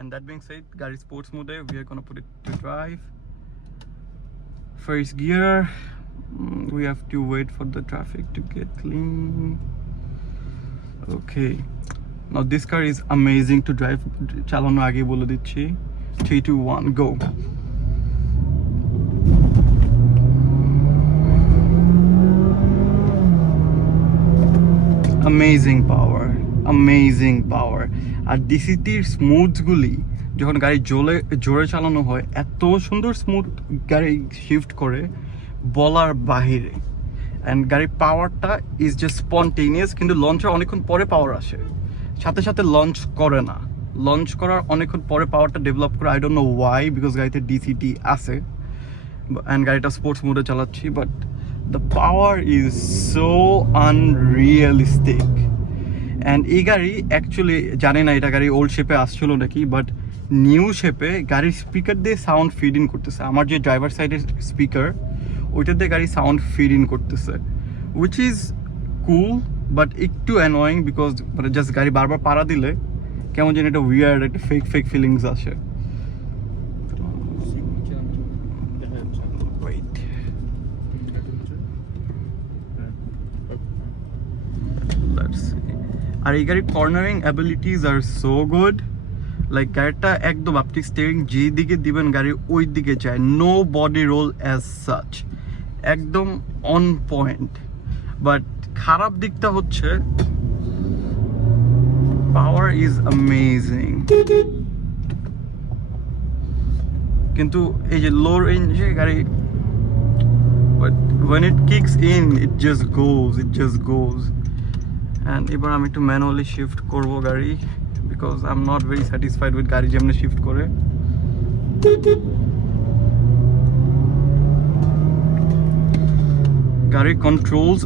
And that being said, গাড়ি sports mode, we are gonna put it to drive. First gear, we have to wait for the traffic to get clean. Okay, now this car is amazing to drive. চালানো আগে বলে দিচ্ছি 3 2 1 go. amazing power আর ডিসিটির স্মুথগুলি যখন গাড়ি জোরে চালানো হয় এত সুন্দর স্মুথ গাড়ি শিফট করে বলার বাহিরে অ্যান্ড গাড়ির পাওয়ারটা ইজ জাস্ট স্পন্টেনিয়াস কিন্তু লঞ্চের অনেকক্ষণ পরে পাওয়ার আসে সাথে সাথে লঞ্চ করে না লঞ্চ করার অনেকক্ষণ পরে পাওয়ারটা ডেভেলপ করে I don't know why because গাড়িতে ডিসিটি আছে অ্যান্ড গাড়িটা স্পোর্টস মোডে চালাচ্ছি but the power is so unrealistic and এই গাড়ি অ্যাকচুয়ালি জানি না এটা গাড়ি ওল্ড শেপে আসছিল নাকি বাট নিউ শেপে গাড়ির স্পিকার দিয়ে সাউন্ড ফিড ইন করতেছে আমার যে ড্রাইভার সাইডের স্পিকার ওইটা দিয়ে গাড়ি সাউন্ড ফিড ইন করতেছে উইচ ইজ কুল বাট একটু অ্যানোয়িং বিকজ মানে জাস্ট গাড়ি বারবার পাড়া দিলে কেমন যেন একটা উইয়ার্ড একটা ফেক ফিলিংস আসে আর এই গাড়ির কর্নারিং অ্যাবিলিটিস আর সো গুড লাইক গাড়িটা একদম আপনি স্টিয়ারিং যেই দিকে দিবেন গাড়ি ওই দিকে যায় no body roll as such একদম অন পয়েন্ট বাট খারাপ দিকটা হচ্ছে পাওয়ার ইজ অ্যামেজিং কিন্তু এই যে লো রেঞ্জে গাড়ি but when it kicks in it just goes and এবার আমি একটু ম্যানুয়ালি শিফট করবো গাড়ি because I am not very satisfied with গাড়ি যেমনি শিফট করে গাড়ির কন্ট্রোলস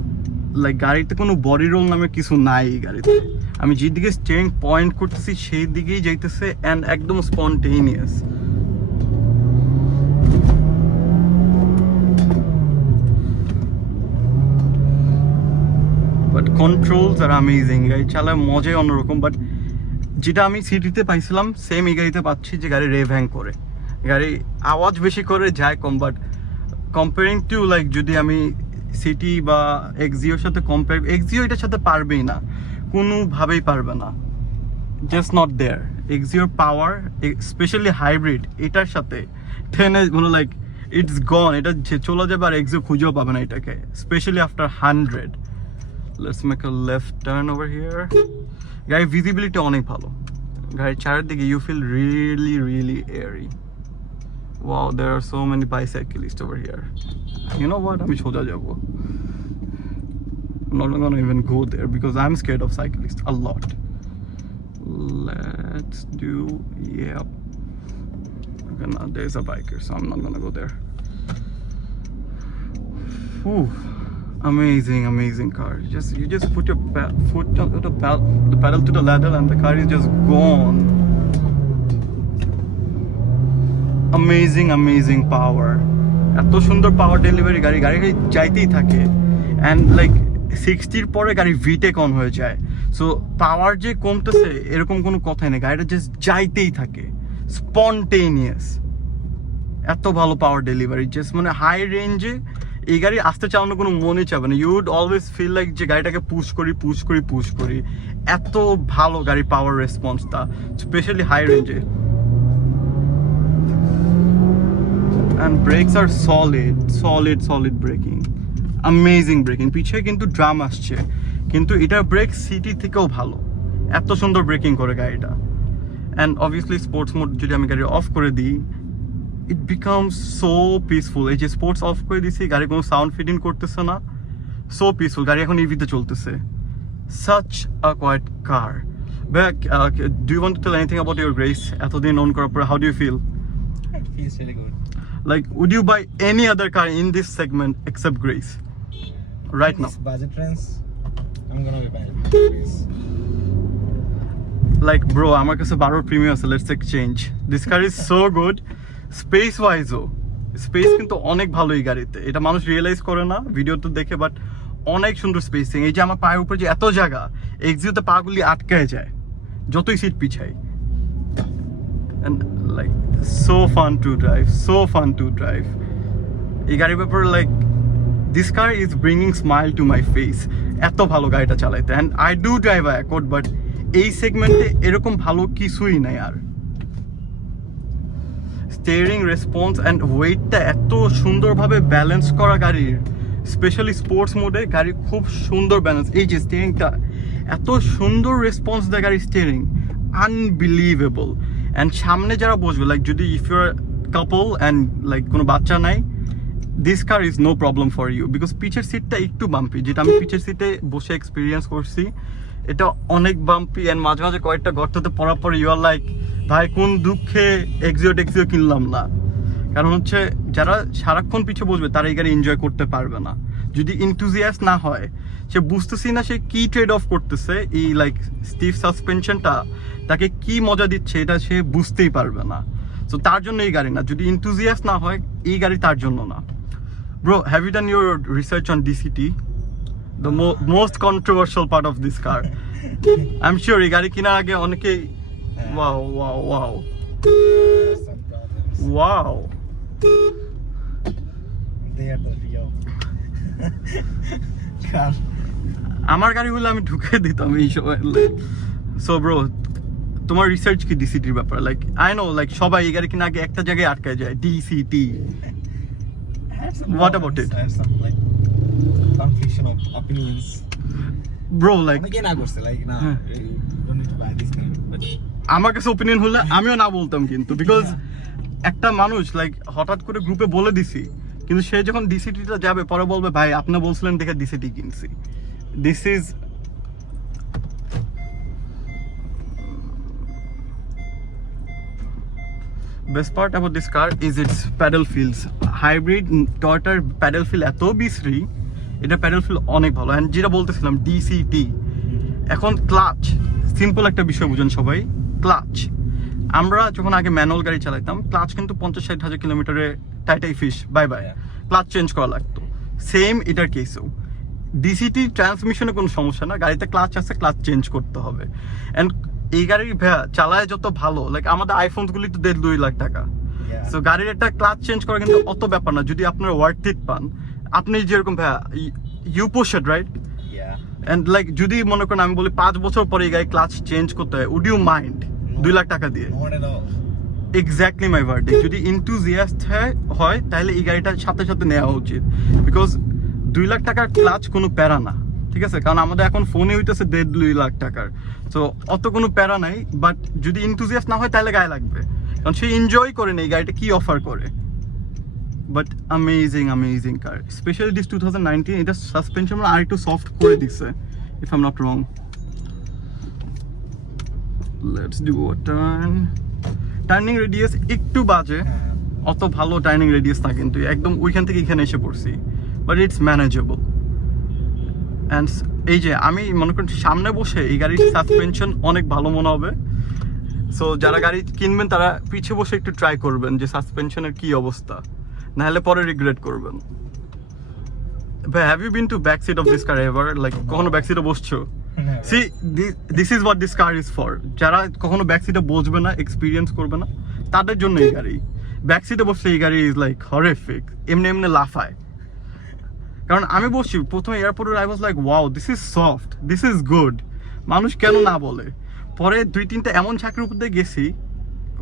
লাইক গাড়িতে কোনো বডি রোল নামে কিছু নাই গাড়িতে আমি যেদিকে স্টিয়ারিং পয়েন্ট করতেছি সেই দিকেই যাইতেছে অ্যান্ড একদম spontaneous but controls are amazing গাড়ি চালায় মজাই অন্যরকম বাট যেটা আমি সিটিতে পাইছিলাম সেম এই গাড়িতে পাচ্ছি যে গাড়ি রেভ হ্যাং করে গাড়ি আওয়াজ বেশি করে যায় কম বাট কম্পেয়ারিং টু লাইক যদি আমি সিটি বা এক্সিওর সাথে কম্পেয়ার এক্সিও এটার সাথে পারবেই না কোনোভাবেই পারবে না জাস্ট নট দেয়ার এক্সিওর পাওয়ার স্পেশালি হাইব্রিড এটার সাথে টেনে মানে লাইক ইটস গন এটা চলে যাবে আর এক্সিও খুঁজেও পাবে না এটাকে specially after 100 Let's make a left turn over here. গাড়ির ভিজিবিলিটি অনেক ভালো গাড়ির চারিদিকে you feel really airy. Wow, there are so many bicyclists over here. You know what? আমি সোজা যাবো. I'm not gonna even go there because I'm scared of cyclists a lot. Let's do yep. Okay, now there's a biker, so I'm not gonna go there. Whew. Amazing car. You just put your foot on the pedal to the ladder and the car is just gone. Amazing power. এত সুন্দর পাওয়ার delivery গাড়ি যাইতেই থাকে and like 60 পরে গাড়ি VTEC on হয়ে যায় so পাওয়ার যে কমতেছে এরকম কোনো কথাই নেই গাড়িটা জাস্ট যাইতেই থাকে স্পন্টেনিয়াস এত ভালো পাওয়ার ডেলিভারি জাস্ট মানে হাই রেঞ্জে এই গাড়ি আস্তে চালানোর কোনো মনে চাবে না you would always feel like যে গাড়িটাকে পুশ করি এত ভালো গাড়ি পাওয়ার রেসপন্সটা স্পেশালি হাই রেঞ্জে and brakes are solid braking amazing braking পিছিয়ে কিন্তু ড্রাম আসছে কিন্তু এটার ব্রেক সিটি থেকেও ভালো এত সুন্দর ব্রেকিং করে গাড়িটা অ্যান্ড অবভিয়াসলি স্পোর্টস মোড যদি আমি গাড়ি অফ করে দিই it becomes so peaceful এই যে স্পোর্টস অফ করে দিছি গাড়ি কোনো সাউন্ড ফিড ইন করতেছে না সো পিসফুল গাড়ি এখন ইভিতে চলতেছে such a quiet car but do you want to tell anything about your Grace এতদিন own করার পরে how do you feel it feels really good like would you buy any other car in this segment except Grace right now this budget range I'm gonna be buying Grace like bro আমার কাছে 12 premium আছে let's exchange this car is so good space ওয়াইজও space কিন্তু অনেক ভালো এই গাড়িতে এটা মানুষ রিয়েলাইজ করে না ভিডিওতে দেখে বাট অনেক সুন্দর স্পেসিং এই যে আমার পায়ের উপরে যে এত জায়গা এক্সিওতে পাগুলি আটকায় যায় যতই seat পিছাই and like so fun to drive. এই গাড়ির ব্যাপারে like this car is bringing smile to my face. এত ভালো গাড়িটা চালাইতে, and I do drive a Accord, but এই সেগমেন্টে এরকম ভালো কিছুই নাই আর। স্টিয়ারিং রেসপন্স অ্যান্ড ওয়েটটা এত সুন্দরভাবে ব্যালেন্স করা গাড়ির, স্পেশালি স্পোর্টস মোডে গাড়ি খুব সুন্দর ব্যালেন্স। এই যে স্টিয়ারিংটা এত সুন্দর রেসপন্স দেয় গাড়ির স্টিয়ারিং, আনবিলিভেবল। অ্যান্ড সামনে যারা বসবে লাইক যদি if you're couple and like কোনো বাচ্চা নাই, this car is no problem for you, because পিচের সিটটা একটু বাম্পি, যেটা আমি পিচের সিটে বসে এক্সপিরিয়েন্স করছি, এটা অনেক বাম্পি। অ্যান্ড মাঝে মাঝে কয়েকটা গর্ততে পড়ার পর ইউ আর লাইক ভাই কোন দুঃখে এক্সিও টেক্সিও কিনলাম না। কারণ হচ্ছে যারা সারাক্ষণ পিছিয়ে বসবে তারা এই গাড়ি এনজয় করতে পারবে না। যদি ইনথুজিয়াস্ট না হয়, সে বুঝতেছি না সে কি ট্রেড অফ করতেছে, এই লাইক স্টিফ সাসপেনশনটা তাকে কি মজা দিচ্ছে এটা সে বুঝতেই পারবে না। সো তার জন্য এই গাড়ি না, যদি ইনথুজিয়াস্ট না হয় এই গাড়ি তার জন্য না। Bro, have you done your research on DCT? The most controversial part of this car. I'm sure এই গাড়ি কেনার আগে অনেকেই wow. There's some problems. Wow. They are the real car. আমার গাড়িগুলো আমি ঢুকে দিতাম এই সময়। সো ব্রো, তোমার রিসার্চ কি ডিসিটির ব্যাপারে? লাইক আই নো লাইক সবাই এই গাড়ি কিনা আগে একটা জায়গায় আটকায় যায়, ডিসিটি। What about it? I have some like confliction of opinions. Bro, like অনেকে না করছে like না, you don't need to buy this car. But আমার কাছে ওপিনিয়ন হলে আমিও না বলতাম কিন্তু, বিকজ একটা মানুষ লাইক হঠাৎ করে গ্রুপে বলে দিছি, কিন্তু সে যখন ডিসিটিটা যাবে পরে বলবে ভাই আপনি বলছিলেন দেখে ডিসিটি কিনছি। This is best part about this car is its pedal feels. Hybrid Toyotaর pedal feel এত বিশ্রী, এটা pedal feel অনেক ভালো। এন্ড যেটা বলতেছিলাম ডিসিটি, এখন ক্লাচ সিম্পল একটা বিষয় বুঝেন সবাই। ক্লাচ আমরা যখন আগে ম্যানুয়াল গাড়ি চালাইতাম, ক্লাচ কিন্তু 50-60 হাজার কিলোমিটারে টাইটাই ফিশ বাই বাই, ক্লাচ চেঞ্জ করা লাগতো। সেম এটার কেসেও ডিসিটি ট্রান্সমিশনে কোনো সমস্যা না, গাড়িতে ক্লাচ আছে, ক্লাচ চেঞ্জ করতে হবে। অ্যান্ড এই গাড়ির চালায় যত ভালো, লাইক আমাদের আইফোন গুলি তো 1.5-2 লাখ টাকা। সো গাড়ির একটা ক্লাচ চেঞ্জ করা কিন্তু অত ব্যাপার না, যদি আপনারা ওয়ার্থ ইট পান। আপনি যেরকম ইউ পোশেড রাইট, অ্যান্ড লাইক যদি মনে করেন আমি বলি 5 বছর পরে এই গাড়ি ক্লাচ চেঞ্জ করতে হয়, উড ইউ মাইন্ড 2 লাখ টাকা দিয়ে? Exactly my verdict. যদি ইনথুজিয়াস্ট হয় তাহলে এই গাড়িটার সাথে সাথে নেওয়া উচিত, বিকজ 2 লাখ টাকার ক্লাচ কোনো প্যারা না, ঠিক আছে? কারণ আমাদের এখন ফোনে হইতেছে 1.5-2 লাখ টাকার, সো অত কোনো প্যারা নাই। বাট যদি ইনথুজিয়াস্ট না হয় তাহলে গায়ে লাগবে, কারণ সে এনজয় করে না এই গাড়িটা কি অফার করে। But amazing car, specially this 2019, এটা সাসপেনশন আর একটু সফট করে দিচ্ছে if I am not wrong. Let's do a turning radius একটু বাজে, অত ভালো টার্নিং রেডিয়াস না, কিন্তু একদম ওইখান থেকে এখানে এসে পড়ছি, বাট ইটস ম্যানেজেবল। অ্যান্ড এই যে আমি মনে করি সামনে বসে এই গাড়ির সাসপেনশন অনেক ভালো মনে হবে। সো যারা গাড়ি কিনবেন তারা পিছিয়ে বসে একটু ট্রাই করবেন যে সাসপেনশনের কি অবস্থা, নাহলে পরে রিগ্রেট করবেন। ভাই, have you been to back seat of this car ever? Like কখনো ব্যাক সিটে বসছো? See this is what this car is for. যারা কখনো ব্যাক সিটে বসবে না, এক্সপিরিয়েন্স করবে না, তাদের জন্য এই গাড়ি। ব্যাক সিটে বসে এই গাড়ি ইজ লাইক হরিফিক, এমনি লাফায়। কারণ আমি বসছি প্রথমে এয়ারপোর্টে, I was like wow this is soft, this is good, মানুষ কেন না বলে। পরে 2-3টা এমন চাকরির উপর দিয়ে গেছি,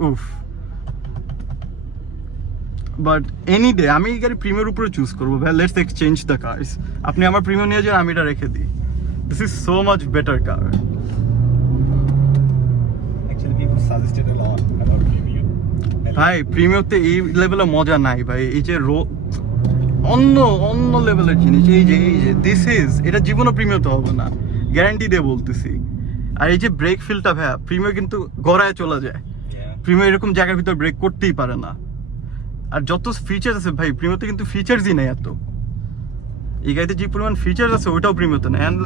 উফ। বাট এনি ডে আমি এই গাড়ি প্রিমিয়ার উপরে চুজ করবো। ভাই, লেটস এক্সচেঞ্জ দ্য কার্স। আপনি আমার প্রিমিয়ার নিয়ে যান, আমি এটা রেখে দিই। This is so much better car. Actually, people suggested a lot about Premium. ভাই, প্রিমিয়ারতে এই লেভেলের মজা নাই ভাই। এই যে অন্য লেভেলের জিনিস, এই যে এটা জীবনে প্রিমিয়ারতে হবে না, গ্যারান্টি দিয়ে বলতেছি। আর এই যে ব্রেক ফিলটা ভাইয়া, প্রিমিয়ার কিন্তু গড়ায় চলে যায়। প্রিমিয়ার এরকম জায়গার ভিতর ব্রেক করতেই পারে না। আর যত ফিচার্স আছে ভাই, প্রিমিয়ারতে কিন্তু ফিচার্সই নেই এত। এই গাড়িতে যে পরিমাণ ফিচার্স আছে ওইটাও প্রিমিয়ারতে নেই। And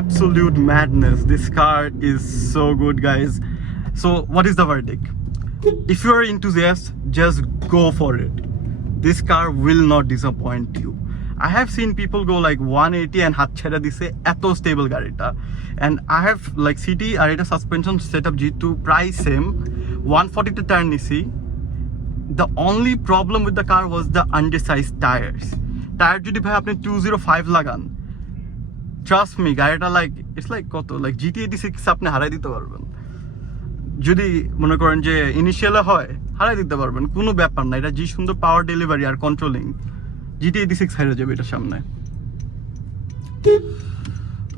absolute madness, this car is so good, guys. So what is the verdict? If you are enthusiast, just go for it. This car will not disappoint you. I have seen people go like 180 and হাত ছেড়ে দিছে এত stable গাড়িটা and I have like CT আর এটা suspension setup যেহেতু প্রায় same 140 তে turn নিছি the only problem with the car was the undersized tires tyre যদি ভাই আপনি 205 লাগান trust me গাড়িটা like it's like কত like GT86 আপনি হারাই দিতে পারবেন যদি মনে করেন যে ইনিশিয়ালে হয় হারাই দিতে পারবেন কোনো ব্যাপার না এটা যে সুন্দর পাওয়ার ডেলিভারি আর কন্ট্রোলিং GT86 হারিয়ে যাবে এটার সামনে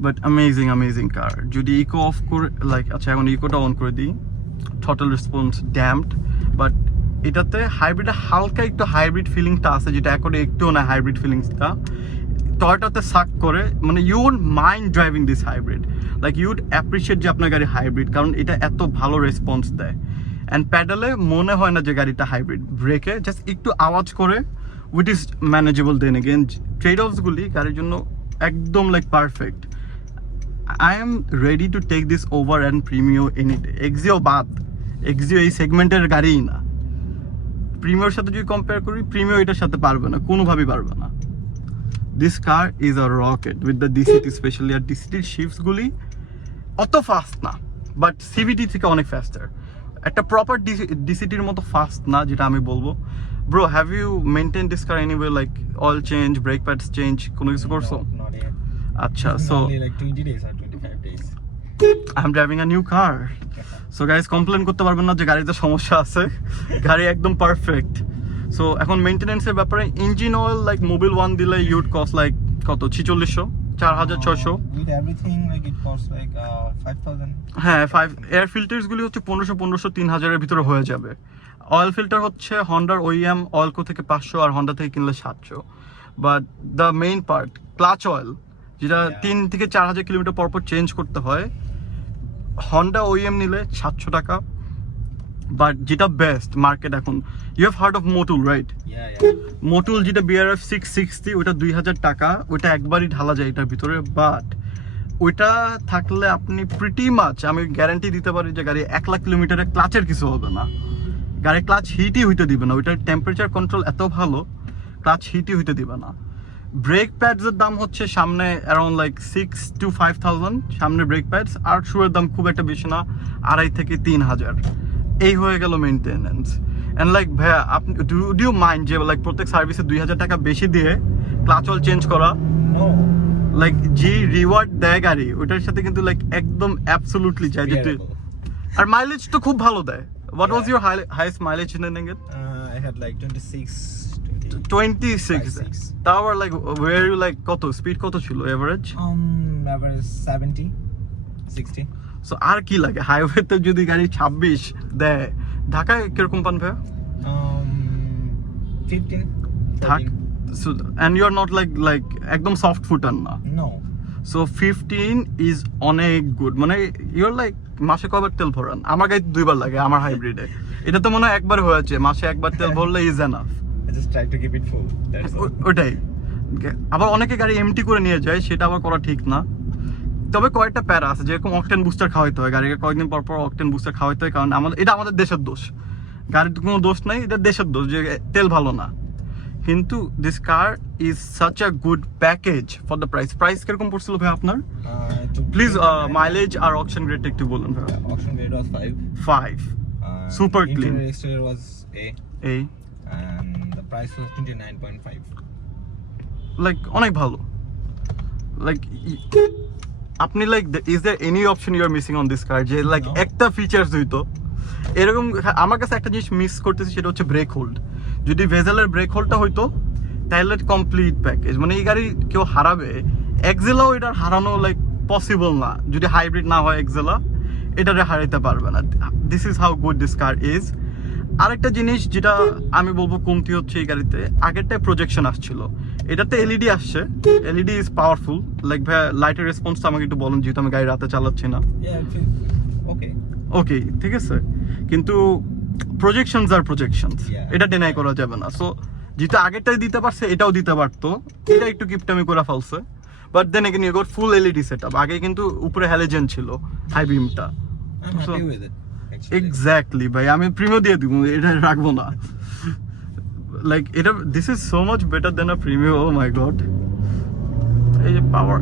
বাট অ্যামেজিং কার যদি ইকো অফ করে লাইক আচ্ছা এখন ইকোটা অন করে দিই থ্রটল রেসপন্স ড্যাম্পড বাট এটাতে হাইব্রিডে হালকা একটু হাইব্রিড ফিলিংটা আছে যেটা এখন একটুও না হাইব্রিড ফিলিংসটা টয়োটাতে সাক করে মানে you would mind driving this hybrid like you would appreciate যে আপনার গাড়ি হাইব্রিড কারণ এটা এত ভালো রেসপন্স দেয় অ্যান্ড প্যাডেলে মনে হয় না যে গাড়িটা হাইব্রিড ব্রেকে জাস্ট একটু আওয়াজ করে weight is manageable then again ট্রেড অফসগুলি গাড়ির জন্য একদম like perfect I am ready to take this over and Premio any day Axio বাদ এক্সিও এই সেগমেন্টের গাড়িই না প্রিমিওর সাথে যদি কম্পেয়ার করি প্রিমিও এটার সাথে পারবে না কোনোভাবেই পারবে না this car is a rocket with the DCT specially আর ডিসিটির শিফটসগুলি অত ফাস্ট না বাট সিভিটি থেকে অনেক ফাস্টার একটা প্রপার ডিসিটির মতো ফাস্ট না যেটা আমি বলবো bro have you maintain this car anyway like oil change brake pads change কোনো কিছু করছো Not yet. আচ্ছা সো Only like 20 days or 25 days. I am driving a new car so guys complain করতে পারবেন না যে গাড়িতে সমস্যা আছে গাড়ি একদম পারফেক্ট সো এখন মেইনটেনেন্সের ব্যাপারে engine oil like Mobil one দিলে ইউড কস্ট লাইক কত 4600 4600 With everything, like it costs like 5,000. হ্যাঁ 5 এয়ার ফিল্টার্স গুলি হচ্ছে 1500 3000 এর ভিতরে হয়ে যাবে অয়েল ফিল্টার হচ্ছে হন্ডার ওইএম অয়েলকো থেকে 500 আর হন্ডা থেকে কিনলে 700 but the main part clutch oil যেটা 3 থেকে 4000 কিলোমিটার পর পর চেঞ্জ করতে হয় হন্ডা ওইএম নিলে 700 টাকা বাট যেটা বেস্ট মার্কেট এখন you have heard of Motul right Yeah. Motul যেটা বিআরএফ 660 ওটা 2000 টাকা ওটা একবারই ঢালা যায় এটার ভিতরে বাট ওইটা থাকলে আপনি প্রিটি মাচ আমি গ্যারান্টি দিতে পারি যে গাড়ি 1 লাখ কিলোমিটারে ক্লাচের কিছু হবে না গাড়ি ক্লাচ হিটই হইতে দিবে না ওইটার টেম্পারেচার কন্ট্রোল এত ভালো ক্লাচ হিটই হইতে দিবে না ব্রেক প্যাডসের দাম হচ্ছে সামনে অ্যারাউন্ড লাইক 6 to 5000 সামনে ব্রেক প্যাডস আর শুয়ের দাম খুব একটা বেশি না 2,500 থেকে 3000 এই হয়ে গেল মেইনটেনেন্স এন্ড লাইক ভাইয়া আপনি ডু ইউ মাইন্ড যে লাইক প্রত্যেক সার্ভিসে 2000 টাকা বেশি দিয়ে ক্লাচ অয়েল চেঞ্জ করা No. লাইক যে রিওয়ার্ড দেয় গাড়ি ওইটার সাথে কিন্তু লাইক একদম অ্যাবসলিউটলি চাই যে তুই Bearable. আর মাইলেজ তো খুব ভালো দেয় what was Yeah. Your highest mileage in এনগেট I had like 26. 26 তাও আর লাইক ওয়্যার ইউ লাইক কত স্পিড কত ছিল এভারেজ Average 70, 60. সো আর কি লাগে হাইওয়েতে যদি গাড়ি 26 দেয় ঢাকায় কিরকম পান ভাইয়া 15. থাক 14. So and you are not like একদম সফট ফুটার না No. সো 15 ইজ অনেক গুড মানে ইউর লাইক মাসে কয়বার তেল ভরান আমার গাড়ি 2বার লাগে আমার হাইব্রিডে এটা তো মনে হয় একবার হয়েছে মাসে একবার তেল ভরলে is enough I just tried to keep it full. That's all. ওটাই আবার অনেকে গাড়ি এমটি করে নিয়ে যায় সেটা আবার করা ঠিক না তবে কয়েকটা প্যারা আছে যেরকম অকটেন বুস্টার খাওয়াইতে হয় গাড়িকে কয়েকদিন পর পর অকটেন বুস্টার খাওয়াইতে হয় কারণ এটা আমাদের দেশের দোষ গাড়ির কোনো দোষ নাই এটা দেশের দোষ যে তেল ভালো না কিন্তু this car is such a good package for the price কিরকম পড়ছিল ভাই আপনার প্লিজ মাইলেজ আর অকশন গ্রেড একটু বলুন ভাই Auction grade was 5. 5 Super clean. Interior exterior was A. এই And the price was 29.5. Like অনেক ভালো লাইক আপনি like is there any option you are missing on this car যে লাইক No. একটা ফিচার্স হইতো এরকম আমার কাছে একটা জিনিস মিস করতেছি সেটা হচ্ছে ব্রেক হোল্ড যদি ভেজেলের ব্রেক হোল্ডটা হইতো তাহলে কমপ্লিট প্যাকেজ মানে এই গাড়ি কেউ হারাবে এক্সেলাও এটার হারানো লাইক পসিবল না যদি হাইব্রিড না হয় এক্সেলা এটারে হারাইতে পারবে না this is how good this car is আরেকটা জিনিস যেটা আমি বলবো কমতি হচ্ছে এই গাড়িতে আগেরটায় প্রজেকশন আসছিল এটাতে এলইডি আসছে এলইডি ইজ পাওয়ারফুল লাইক ভাই লাইটের রেসপন্সটা আমাকে একটু বলুন যেহেতু আমি গাড়ি রাতে চালাচ্ছি না Yeah, it feels okay. ওকে ঠিক আছে কিন্তু প্রজেকশনস আর প্রজেকশনস Yeah. এটা ডিনাই করা যাবে না সো যেটা আগেরটাই দিতে পারছে এটাও দিতে পারতো এটা একটু কিপটামি করে ফেলছে but then again you got full LED setup আগে কিন্তু উপরে হ্যালোজেন ছিল হাই বিমটা I'm So- happy with it. Actually. Exactly ভাই আমি প্রিমিয়াম দিয়ে দিব এটা রাখবো না লাইক এটা this is so much better than a premium. Oh my God, এই যে পাওয়ার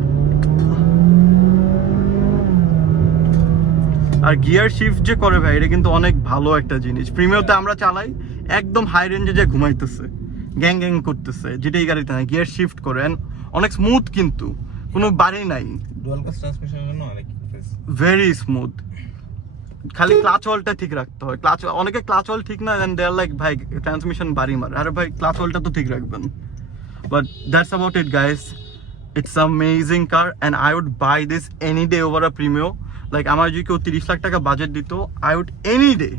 আর গিয়ার শিফট যে করে ভাই, এটা কিন্তু অনেক ভালো একটা জিনিস। প্রিমিয়ামতে আমরা চালাই একদম হাই রেঞ্জে যে ঘুমাইতেছে, গ্যাং গ্যাং করতেছে, যেটা এই গাড়িতে না, গিয়ার শিফট করে and অনেক স্মুথ, কিন্তু কোনো বাড়ি নাই, ডুয়াল ক্লাস ট্রান্সমিশনের জন্য অনেক ভেরি স্মুথ। খালি ক্লাচ ওয়ালটা ঠিক রাখতে হয়। ক্লাচ, অনেকে ক্লাচ ওয়াল ঠিক না, দেন দে আর লাইক ভাই ট্রান্সমিশন বাড়ি মারে। আরে ভাই ক্লাচ ওয়ালটা তো ঠিক রাখবেন। But that's about it guys, it's amazing car and I would buy this any day over a premium. Like আমার যদি কেউ 30 লাখ টাকা বাজেট দিত, আই উড এনি ডে,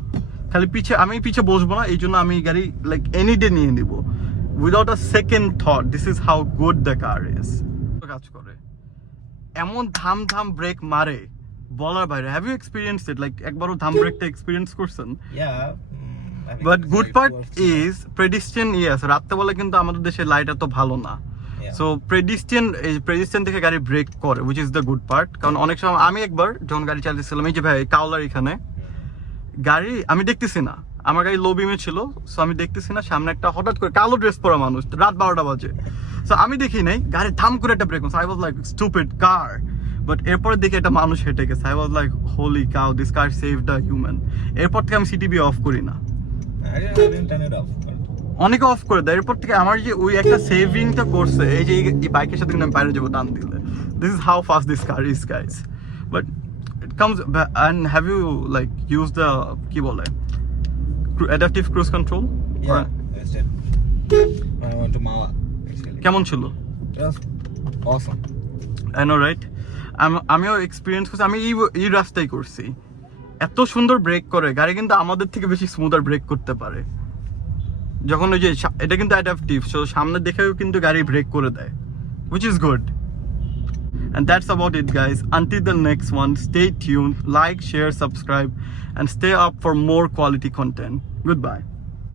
খালি আমি পিছে বসবো না, এই জন্য আমি এই গাড়ি লাইক এনি ডে নিয়ে নিব without a second thought. This is how good the car is. কাজ করে, এমন ধাম ধাম ব্রেক মারে বলার বাইরে। Have you experience it? Like একবারও ধাম ব্রেকটা এক্সপিরিয়েন্স করছেন? বাট গুড পার্ট ইজ প্রেডিস্টেন, ইয়েস, রাত্রেবেলা কিন্তু আমাদের দেশে লাইট এত ভালো না। সো প্রেডিস্টেন থেকে গাড়ি ব্রেক করে, which is the good part. কারণ অনেক সময় আমি একবার যখন গাড়ি চালিয়েছিলাম, এই যে ভাই কাওলার এখানে গাড়ি আমি দেখতেছি না, আমার গাড়ি লো বিমে ছিল, সো আমি দেখতেছি না, সামনে একটা হঠাৎ করে কালো ড্রেস পরা মানুষ, রাত 12টা বাজে, সো আমি দেখি নাই, গাড়ি ধাম করে একটা brake, I was like stupid car. But এরপরে দেখি একটা মানুষ হেঁটে গেছে, I was like holy cow, this car saved a human. এরপর থেকে আমি সিটিবি অফ করি না, অনেকে অফ করে দেয়। এরপর থেকে আমার যে ওই একটা সেভিংটা করছে, এই যে এই বাইকের সাথে কিন্তু আমি বাইরে যাবো টান দিলে, this is how fast this car is guys. But it comes and have you like used the কি বলে adaptive cruise control? Yeah, yes, I went to Mala actually. কেমন ছিল? It was awesome. I know right? আমিও experience করছি, আমি এই রাস্তায় করছি। এত সুন্দর ব্রেক করে গাড়ি, কিন্তু আমাদের থেকে বেশি স্মুথার ব্রেক করতে পারে। যখন ওই যে এটা কিন্তু অ্যাডাপটিভ, সো সামনে দেখেও কিন্তু গাড়ি ব্রেক করে দেয়, which is good. And that's about it guys. Until the next one, stay tuned, like, share, subscribe and stay up for more quality content. Goodbye.